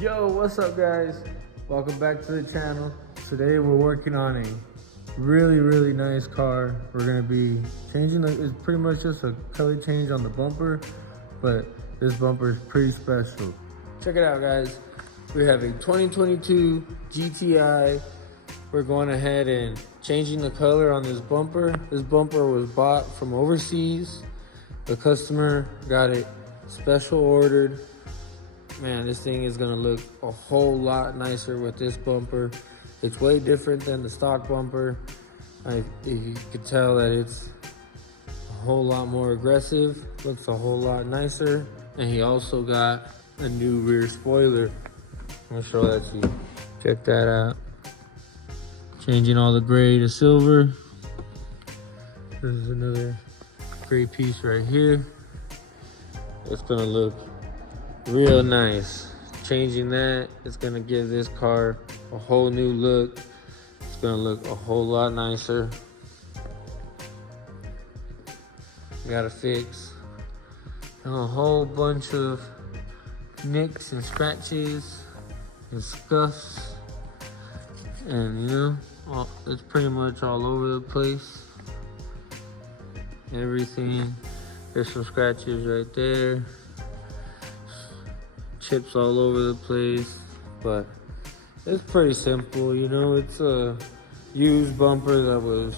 Yo, what's up guys? Welcome back to the channel. Today we're working on a really nice car. We're gonna be changing it's pretty much just a color change on the bumper, but this bumper is pretty special. Check it out guys. We have a 2022 GTI. We're going ahead and changing the color on this bumper. This bumper was bought from overseas. The customer got it special ordered. Man, this thing is gonna look a whole lot nicer with this bumper. It's way different than the stock bumper. You could tell that it's a whole lot more aggressive, looks a whole lot nicer. And he also got a new rear spoiler. I'm gonna show that to you. Check that out. Changing all the gray to silver. This is another gray piece right here. It's gonna look real nice. Changing that, it's gonna give this car a whole new look. It's gonna look a whole lot nicer. Gotta fix a whole bunch of nicks and scratches and scuffs, and you know, it's pretty much all over the place. Everything. There's some scratches right there. Chips all over the place, but it's pretty simple, you know. It's a used bumper that was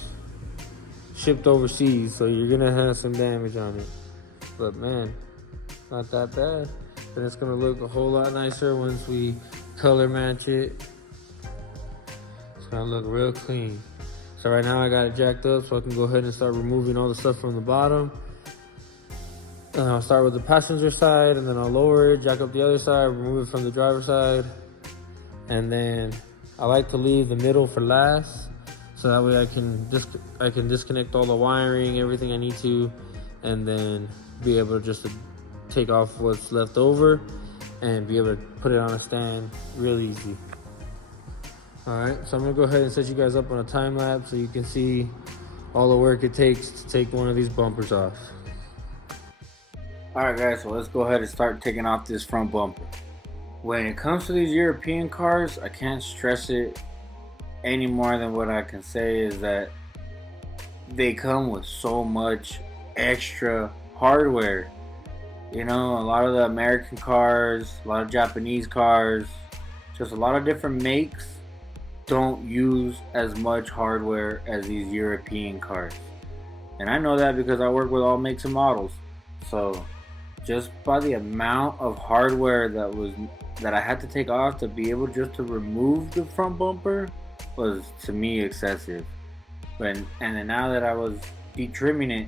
shipped overseas, so you're gonna have some damage on it, but man, not that bad. And it's gonna look a whole lot nicer once we color match it. It's gonna look real clean. So right now I got it jacked up so I can go ahead and start removing all the stuff from the bottom. And I'll start with the passenger side, and then I'll lower it, jack up the other side, remove it from the driver's side. And then I like to leave the middle for last, so that way I can disconnect all the wiring, everything I need to, and then be able to just take off what's left over and be able to put it on a stand real easy. All right, so I'm gonna go ahead and set you guys up on a time lapse so you can see all the work it takes to take one of these bumpers off. Alright guys, so let's go ahead and start taking off this front bumper. When it comes to these European cars, I can't stress it any more than what I can say is that they come with so much extra hardware. You know, a lot of the American cars, a lot of Japanese cars, just a lot of different makes don't use as much hardware as these European cars. And I know that because I work with all makes and models. So just by the amount of hardware that I had to take off to be able just to remove the front bumper was, to me, excessive. And then now that I was de-trimming it,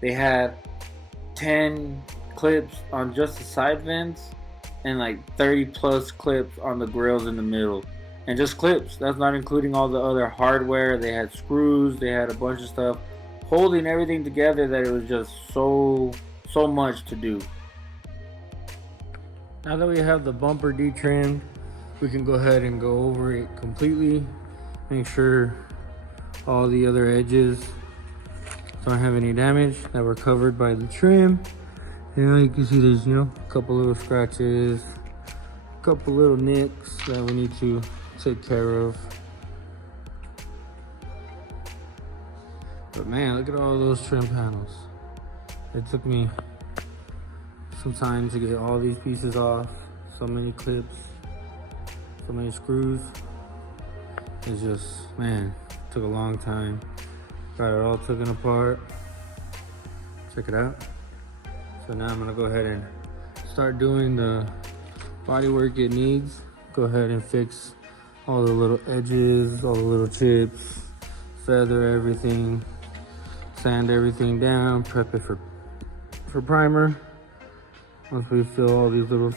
they had 10 clips on just the side vents and like 30 plus clips on the grills in the middle. And just clips, that's not including all the other hardware. They had screws, they had a bunch of stuff holding everything together that it was just so much to do. Now that we have the bumper de-trimmed, we can go ahead and go over it completely. Make sure all the other edges don't have any damage, that were covered by the trim. You can see there's, you know, a couple little scratches, a couple little nicks that we need to take care of. But man, look at all those trim panels. It took me some time to get all these pieces off. So many clips, so many screws. It's just, man, took a long time. Got it all taken apart. Check it out. So now I'm gonna go ahead and start doing the body work it needs. Go ahead and fix all the little edges, all the little chips, feather everything, sand everything down, prep it for primer. Once we fill all these little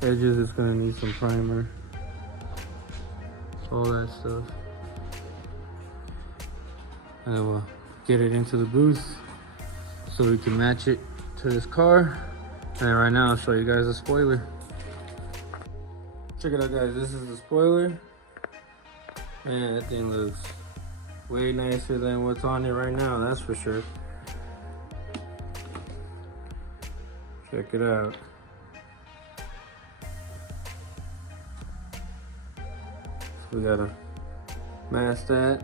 edges, it's gonna need some primer, all that stuff. And then we'll get it into the booth so we can match it to this car. And right now I'll show you guys the spoiler. Check it out guys, this is the spoiler. Man, that thing looks way nicer than what's on it right now, that's for sure. Check it out. we gotta mask that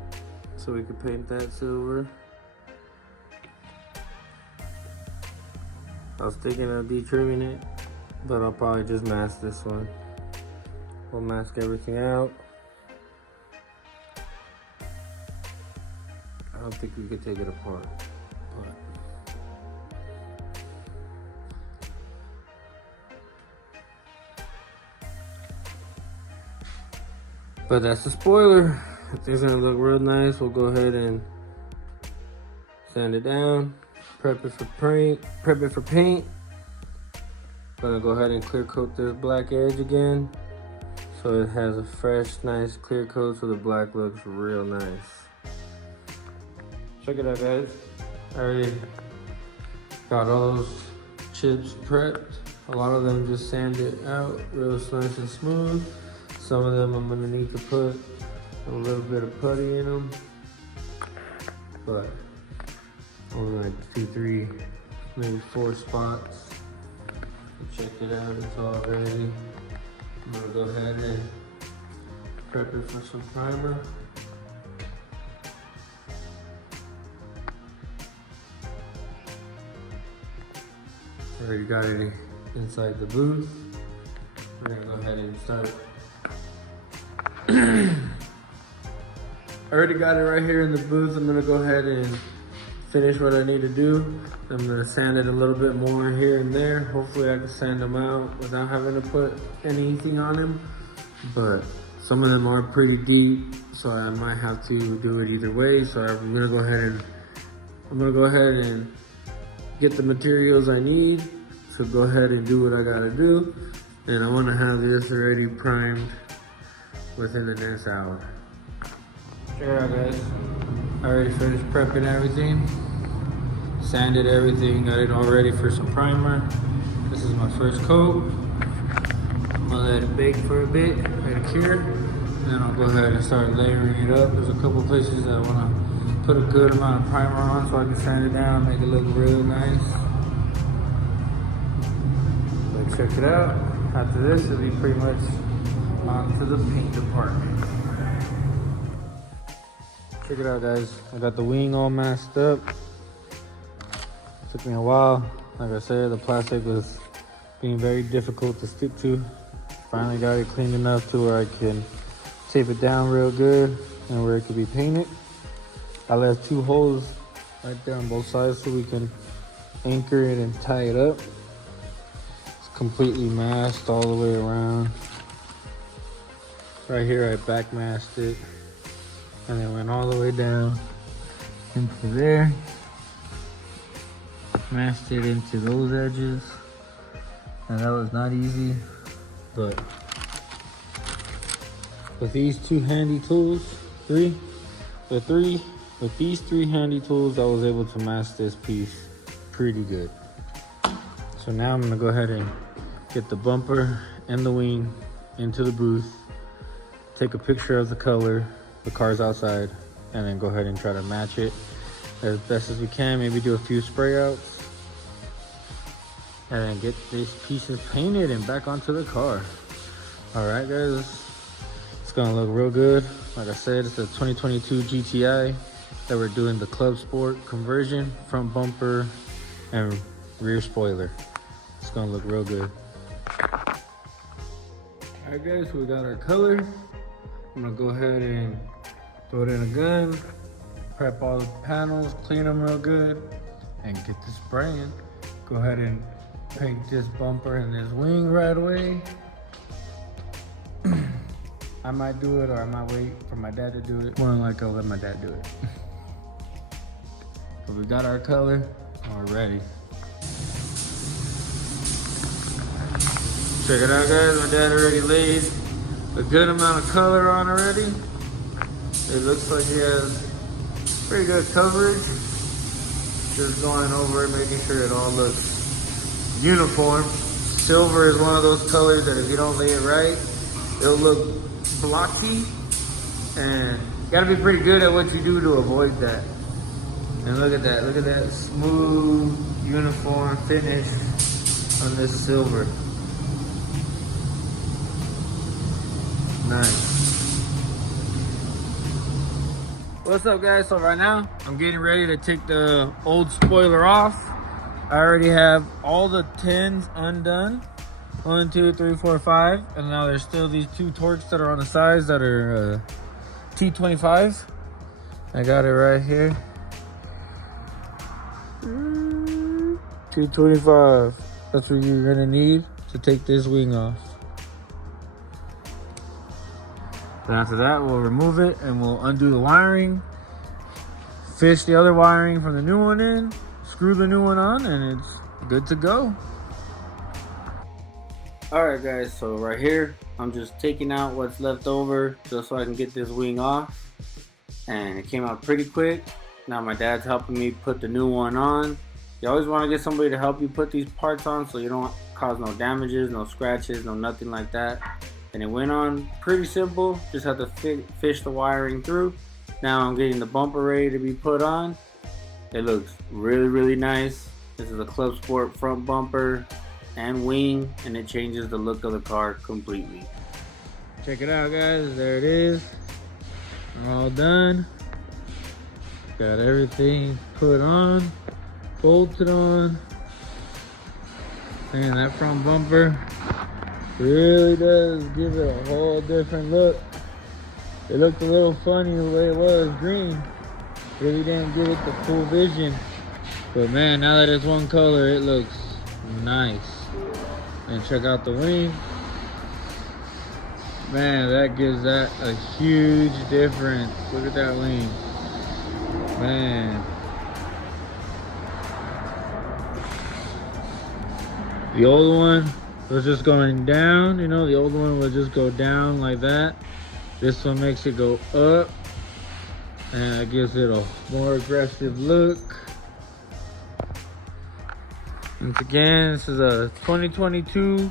so we can paint that silver. I was thinking of detrimming it, but I'll probably just mask this one. We'll mask everything out. I don't think we could take it apart, but that's the spoiler. I think it's gonna look real nice. We'll go ahead and sand it down, prep it for paint. Gonna go ahead and clear coat this black edge again, so it has a fresh, nice clear coat, so the black looks real nice. Check it out, guys. I already got all those chips prepped. A lot of them just sanded out real nice and smooth. Some of them I'm gonna need to put a little bit of putty in them, but only like 2, 3, maybe 4 spots. Check it out, it's all ready. I'm gonna go ahead and prep it for some primer. Already got it inside the booth. We're gonna go ahead and start. I already got it right here in the booth. I'm gonna go ahead and finish what I need to do. I'm gonna sand it a little bit more here and there. Hopefully I can sand them out without having to put anything on them. But some of them are pretty deep, so I might have to do it either way. So I'm gonna go ahead and get the materials I need to go ahead and do what I gotta do. And I wanna have this already primed within the next hour. Check it out, guys. I already finished prepping everything. Sanded everything, got it all ready for some primer. This is my first coat. I'm gonna let it bake for a bit, let it cure. Then I'll go ahead and start layering it up. There's a couple places that I wanna put a good amount of primer on so I can sand it down, make it look real nice. But check it out. After this, it'll be pretty much on to the paint department. Check it out, guys. I got the wing all masked up. Took me a while. Like I said, the plastic was being very difficult to stick to. Finally got it cleaned enough to where I can tape it down real good and where it could be painted. I left 2 holes right there on both sides so we can anchor it and tie it up. It's completely masked all the way around. Right here I back masked it and it went all the way down into there. Masked it into those edges, and that was not easy, but with these 2 handy tools, with these 3 handy tools, I was able to mask this piece pretty good. So now I'm gonna go ahead and get the bumper and the wing into the booth, take a picture of the color, the car's outside, and then go ahead and try to match it as best as we can. Maybe do a few spray outs and then get these pieces painted and back onto the car. All right, guys, it's gonna look real good. Like I said, it's a 2022 GTI that we're doing the Club Sport conversion, front bumper and rear spoiler. It's gonna look real good. All right, guys, so we got our color. I'm gonna go ahead and throw it in a gun, prep all the panels, clean them real good, and get the spraying. Go ahead and paint this bumper and this wing right away. I might do it, or I might wait for my dad to do it. More than likely, I'll let my dad do it. But we got our color and we're ready. Check it out, guys. My dad already laid a good amount of color on already. It looks like he has pretty good coverage. Just going over it, making sure it all looks uniform. Silver is one of those colors that if you don't lay it right, it'll look blotchy, and you gotta be pretty good at what you do to avoid that. And look at that smooth, uniform finish on this silver. Nice. What's up, guys? So right now I'm getting ready to take the old spoiler off. I already have all the 10s undone, 1, 2, 3, 4, 5, and now there's still these 2 torques that are on the sides that are T25s. I got it right here. T25. That's what you're gonna need to take this wing off. Then after that, we'll remove it and we'll undo the wiring, fish the other wiring from the new one in, screw the new one on, and it's good to go. Alright guys, so right here, I'm just taking out what's left over just so I can get this wing off. And it came out pretty quick. Now my dad's helping me put the new one on. You always want to get somebody to help you put these parts on so you don't cause no damages, no scratches, no nothing like that. And it went on pretty simple, just had to fish the wiring through. Now I'm getting the bumper ready to be put on. It looks really nice. This is a Club Sport front bumper and wing, and it changes the look of the car completely. Check it out, guys, there it is. We're all done. Got everything put on, bolted on. Man, that front bumper really does give it a whole different look. It looked a little funny the way it was green. Really didn't give it the full vision. But man, now that it's one color, it looks nice. And check out the wing. Man, that gives that a huge difference. Look at that wing. Man. The old one was just going down, you know, the old one would just go down like that. This one makes it go up, and it gives it a more aggressive look. Once again, this is a 2022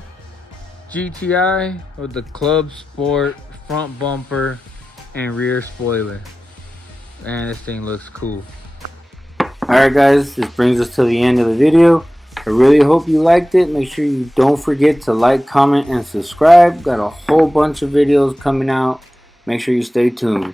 GTI with the Club Sport front bumper and rear spoiler. Man, this thing looks cool. Alright guys, this brings us to the end of the video. I really hope you liked it. Make sure you don't forget to like, comment, and subscribe. Got a whole bunch of videos coming out. Make sure you stay tuned.